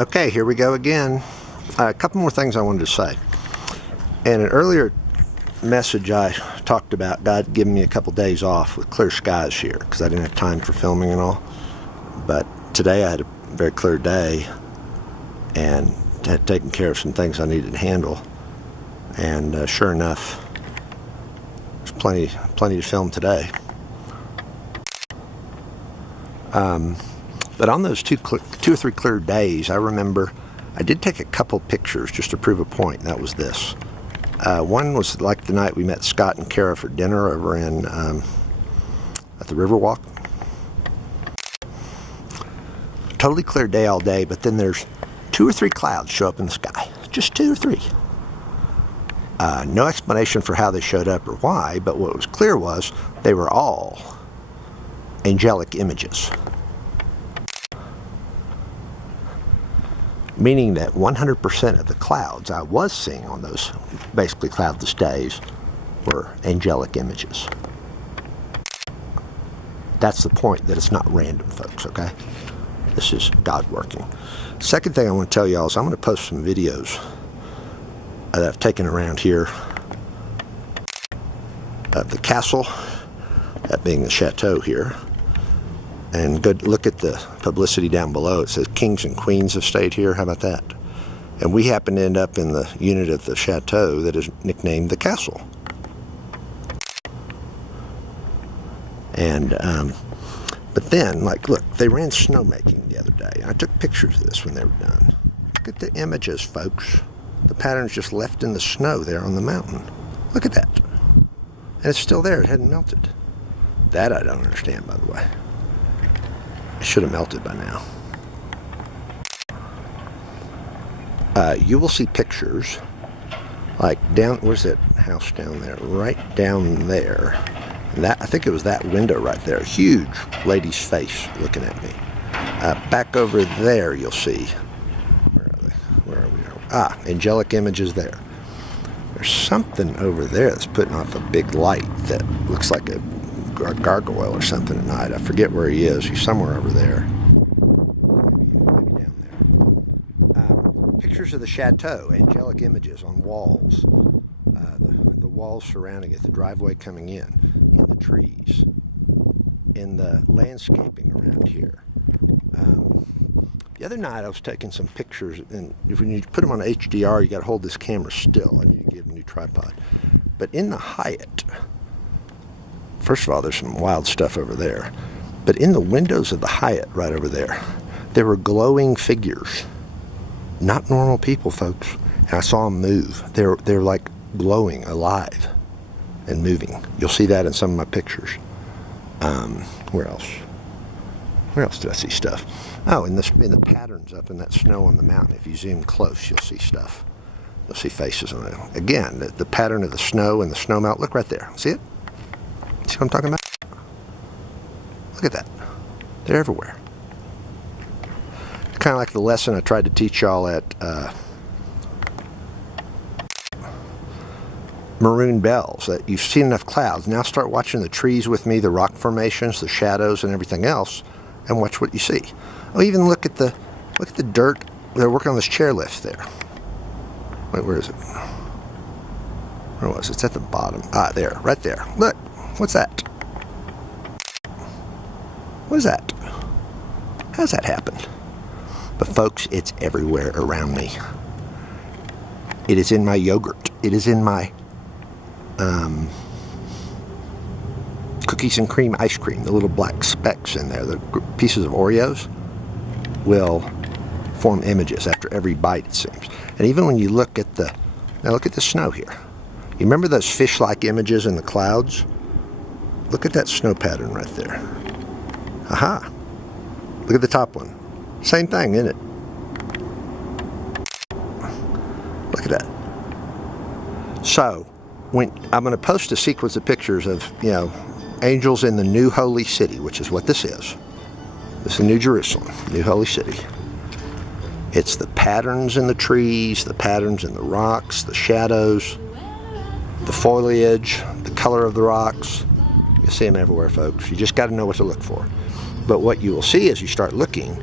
Okay, here we go again. A couple more things I wanted to say. In an earlier message I talked about God giving me a couple days off with clear skies here because I didn't have time for filming and all. But today I had a very clear day and had taken care of some things I needed to handle. And sure enough, there's plenty to film today. But on those two or three clear days, I remember I did take a couple pictures just to prove a point, and that was this. One was like the night we met Scott and Kara for dinner over in at the Riverwalk. Totally clear day all day, but then there's 2 or 3 clouds show up in the sky. Just 2 or 3. No explanation for how they showed up or why, but what was clear was they were all angelic images. Meaning that 100% of the clouds I was seeing on those basically cloudless days were angelic images. That's the point, that it's not random, folks, okay? This is God working. Second thing I want to tell y'all is I'm going to post some videos that I've taken around here of the castle, that being the chateau here. And go look at the publicity down below. It says kings and queens have stayed here. How about that? And we happen to end up in the unit of the chateau that is nicknamed the castle. And but then, like, look, they ran snowmaking the other day. I took pictures of this when they were done. Look at the images, folks. The pattern's just left in the snow there on the mountain. Look at that. And it's still there. It hadn't melted. That I don't understand, by the way. It should have melted by now. You will see pictures like down, where's that house down there? Right down there. And that, I think it was that window right there. A huge lady's face looking at me. Back over there you'll see. Where are they? Where are we? Ah, angelic images there. There's something over there that's putting off a big light that looks like a gargoyle or something at night. I forget where he is. He's somewhere over there. Maybe down there. Pictures of the chateau, angelic images on walls. The walls surrounding it, the driveway coming in the trees, in the landscaping around here. The other night I was taking some pictures, and when you put them on HDR, you got to hold this camera still. I need to get a new tripod. But in the Hyatt, first of all, there's some wild stuff over there. But in the windows of the Hyatt right over there were glowing figures. Not normal people, folks. And I saw them move. They're like glowing, alive, and moving. You'll see that in some of my pictures. Where else? Where else did I see stuff? Oh, in the patterns up in that snow on the mountain. If you zoom close, you'll see stuff. You'll see faces on it. Again, the pattern of the snow and the snow melt. Look right there. See it? See what I'm talking about? Look at that. They're everywhere. Kind of like the lesson I tried to teach y'all at Maroon Bells, that you've seen enough clouds. Now start watching the trees with me, the rock formations, the shadows, and everything else, and watch what you see. Oh, even look at the dirt. They're working on this chairlift there. Wait, where is it? Where was it? It's at the bottom. Ah, there, right there. Look. What's that? What is that? How's that happen? But folks, it's everywhere around me. It is in my yogurt. It is in my cookies and cream ice cream. The little black specks in there, the pieces of Oreos, will form images after every bite, it seems. And even when you look at now look at the snow here. You remember those fish-like images in the clouds? Look at that snow pattern right there. Aha. Look at the top one. Same thing, isn't it? Look at that. So, when I'm going to post a sequence of pictures of, angels in the new holy city, which is what this is. This is New Jerusalem, new holy city. It's the patterns in the trees, the patterns in the rocks, the shadows, the foliage, the color of the rocks. You see them everywhere, folks. You just got to know what to look for. But what you will see as you start looking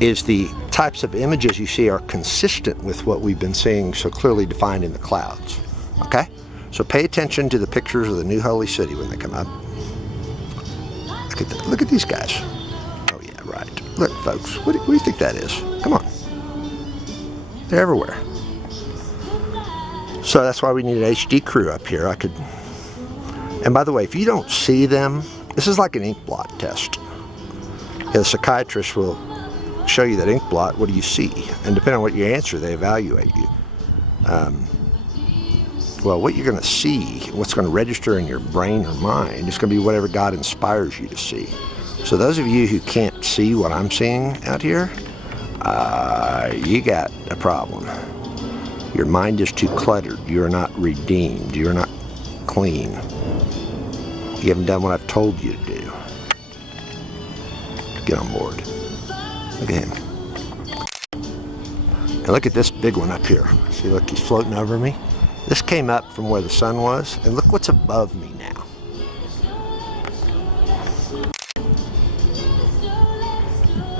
is the types of images you see are consistent with what we've been seeing so clearly defined in the clouds. Okay? So pay attention to the pictures of the new holy city when they come up. Look at that. Look at these guys. Oh yeah, right. Look, folks, what do you think that is? Come on. They're everywhere. So that's why we need an HD crew up here. And by the way, if you don't see them, this is like an ink blot test. Yeah, the psychiatrist will show you that ink blot. What do you see? And depending on what you answer, they evaluate you. Well, what you're going to see, what's going to register in your brain or mind, is going to be whatever God inspires you to see. So those of you who can't see what I'm seeing out here, you got a problem. Your mind is too cluttered. You're not redeemed. You're not clean. You haven't done what I've told you to do. Get on board. Look at him. And look at this big one up here. See, look, he's floating over me. This came up from where the sun was, and look what's above me now.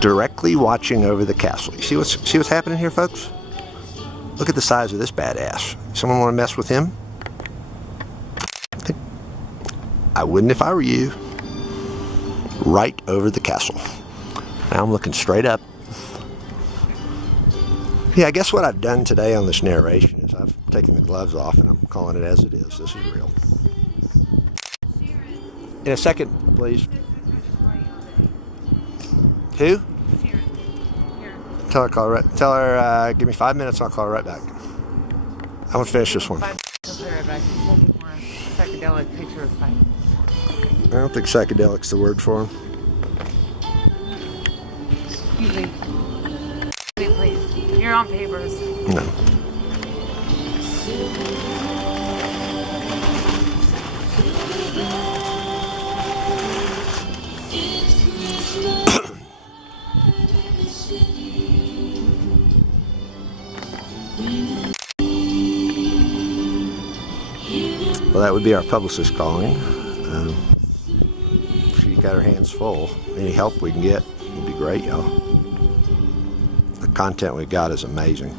Directly watching over the castle. You see what's happening here, folks? Look at the size of this badass. Someone want to mess with him? I wouldn't if I were you. Right over the castle. Now I'm looking straight up. Yeah, I guess what I've done today on this narration is I've taken the gloves off and I'm calling it as it is. This is real. In a second, please. Who? Tell her, give me 5 minutes and I'll call her right back. I want to finish this one. I Psychedelic picture of fight. don't think psychedelic's the word for him. You leave. Please. You're on papers. No. Well, that would be our publicist calling. She got her hands full. Any help we can get would be great, y'all. The content we got is amazing.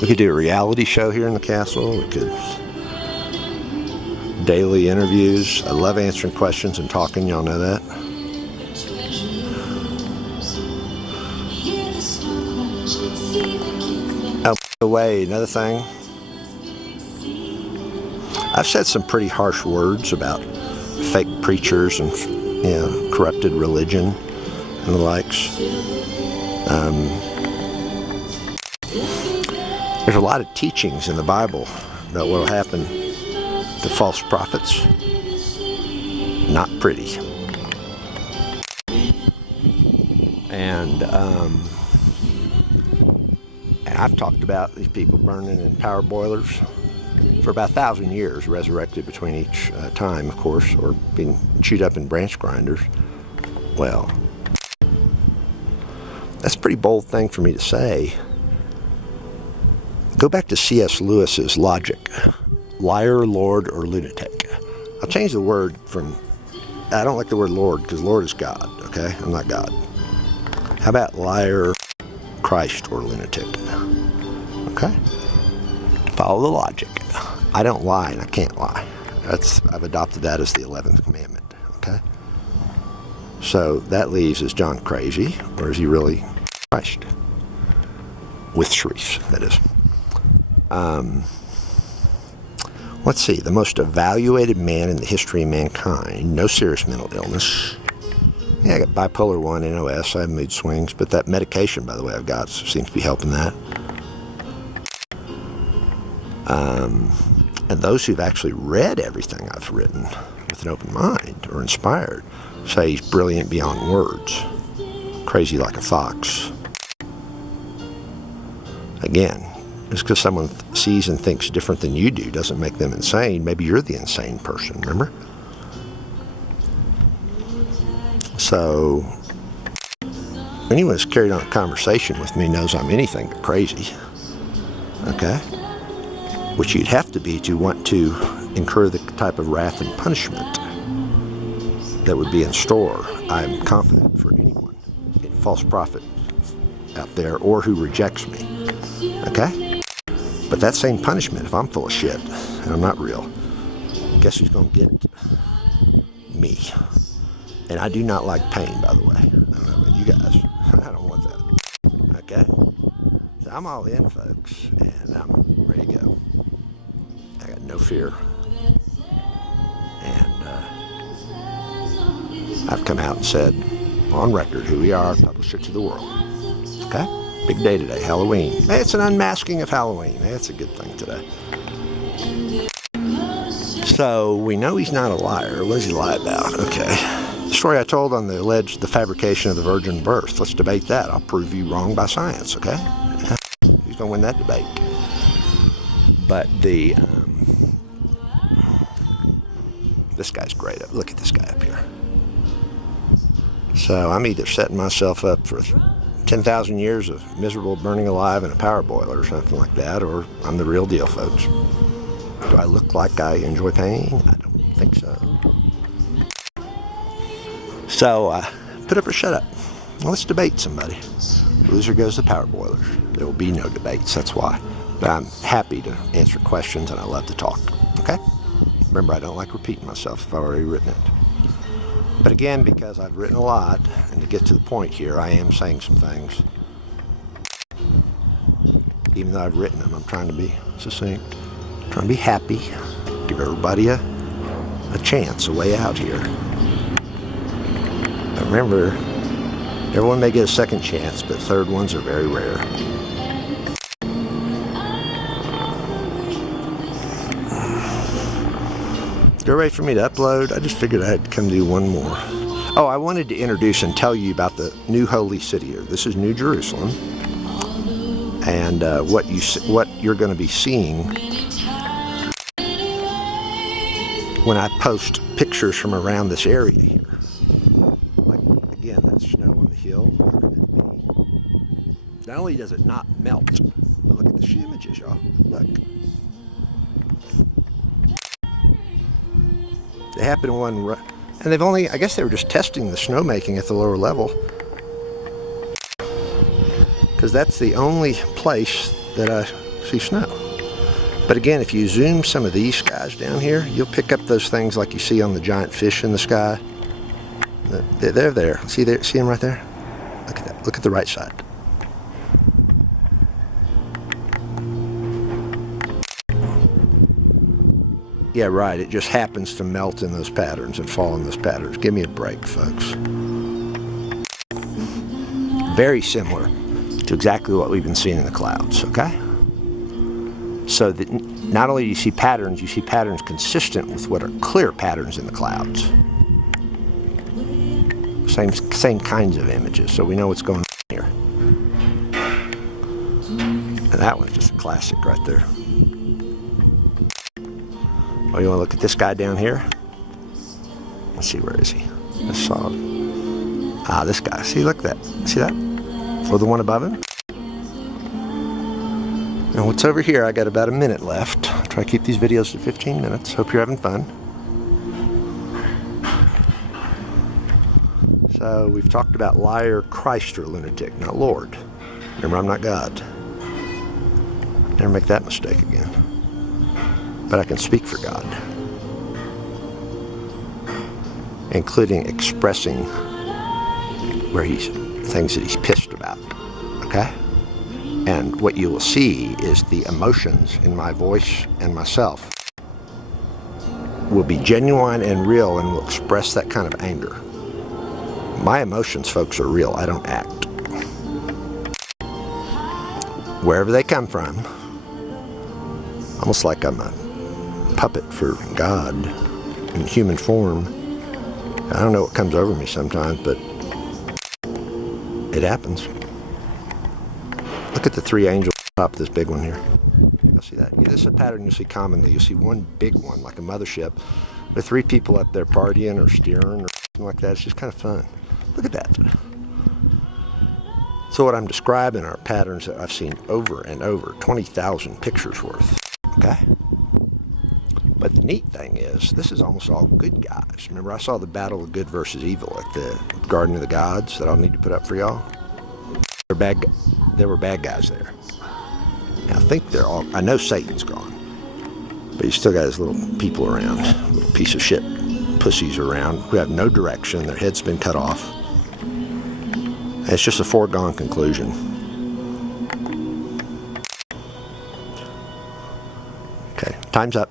We could do a reality show here in the castle. We could daily interviews. I love answering questions and talking. Y'all know that. Oh, by the way, another thing. I've said some pretty harsh words about fake preachers and, corrupted religion and the likes. There's a lot of teachings in the Bible about what will happen to false prophets. Not pretty. And I've talked about these people burning in power boilers for about 1,000 years, resurrected between each time, of course, or being chewed up in branch grinders. Well, that's a pretty bold thing for me to say. Go back to C.S. Lewis's logic. Liar, Lord, or lunatic. I'll change the word from, I don't like the word Lord, because Lord is God, okay? I'm not God. How about liar, Christ, or lunatic? Okay? Follow the logic. I don't lie and I can't lie. I've adopted that as the 11th commandment, okay? So that leaves, is John crazy, or is he really Christ? With shrieks, that is. Let's see, the most evaluated man in the history of mankind, no serious mental illness. Yeah, I got bipolar 1, NOS, I have mood swings, but that medication, by the way, I've got seems to be helping that. And those who've actually read everything I've written with an open mind or inspired say he's brilliant beyond words, crazy like a fox. Again, just because someone sees and thinks different than you do doesn't make them insane. Maybe you're the insane person, remember? So, anyone who's carried on a conversation with me knows I'm anything but crazy. Okay? Which you'd have to be to want to incur the type of wrath and punishment that would be in store, I'm confident, for anyone false prophet out there or who rejects me. Okay? But that same punishment, if I'm full of shit and I'm not real, guess who's going to get it? Me. And I do not like pain, by the way. I don't know about you guys. I don't want that. Okay? So I'm all in, folks, and I'm ready to go. I got no fear. And I've come out and said, on record, who we are, publish it to the world. Okay? Big day today, Halloween. Hey, it's an unmasking of Halloween. Hey, that's a good thing today. So, we know he's not a liar. What does he lie about? Okay. The story I told on the fabrication of the virgin birth. Let's debate that. I'll prove you wrong by science, okay? He's going to win that debate. But this guy's great. Look at this guy up here. So I'm either setting myself up for 10,000 years of miserable burning alive in a power boiler or something like that, or I'm the real deal, folks. Do I look like I enjoy pain? I don't think so. So put up or shut up. Let's debate somebody. Loser goes the power boilers. There will be no debates, that's why. But I'm happy to answer questions and I love to talk, okay? Remember, I don't like repeating myself if I've already written it. But again, because I've written a lot, and to get to the point here, I am saying some things. Even though I've written them, I'm trying to be succinct, trying to be happy, give everybody a chance, a way out here. But remember, everyone may get a second chance, but third ones are very rare. You're ready for me to upload? I just figured I'd come do one more. Oh, I wanted to introduce and tell you about the new holy city here. This is New Jerusalem, and what you're going to be seeing when I post pictures from around this area here. Like again, that snow on the hill. Not only does it not melt, but look at the images, y'all. Look. They happen and they've only, I guess they were just testing the snowmaking at the lower level. Because that's the only place that I see snow. But again, if you zoom some of these skies down here, you'll pick up those things like you see on the giant fish in the sky. They're there. See them right there? Look at that. Look at the right side. Yeah, right. It just happens to melt in those patterns and fall in those patterns. Give me a break, folks. Very similar to exactly what we've been seeing in the clouds, okay? So that not only do you see patterns consistent with what are clear patterns in the clouds. Same kinds of images, so we know what's going on here. And that one's just a classic right there. Oh, you want to look at this guy down here? Let's see, where is he? I saw him. Ah, this guy. See, look at that. See that? Or the one above him? Now, what's over here? I got about a minute left. I'll try to keep these videos to 15 minutes. Hope you're having fun. So, we've talked about liar, Christ, or lunatic, not Lord. Remember, I'm not God. Never make that mistake again. But I can speak for God, including expressing things that he's pissed about, okay? And what you will see is the emotions in my voice and myself will be genuine and real and will express that kind of anger. My emotions, folks, are real. I don't act. Wherever they come from, almost like I'm a puppet for God in human form. I don't know what comes over me sometimes, but it happens. Look at the three angels on top of this big one here. You'll see that? Yeah, this is a pattern you'll see commonly. You'll see one big one, like a mothership, with three people up there partying or steering or something like that. It's just kind of fun. Look at that. So what I'm describing are patterns that I've seen over and over, 20,000 pictures worth. Okay? But the neat thing is, this is almost all good guys. Remember, I saw the battle of good versus evil at the Garden of the Gods that I'll need to put up for y'all. There were bad guys there. Now, I think they're all, I know Satan's gone, but he's still got his little people around, little piece of shit pussies around who have no direction, their head's been cut off. And it's just a foregone conclusion. Okay, time's up.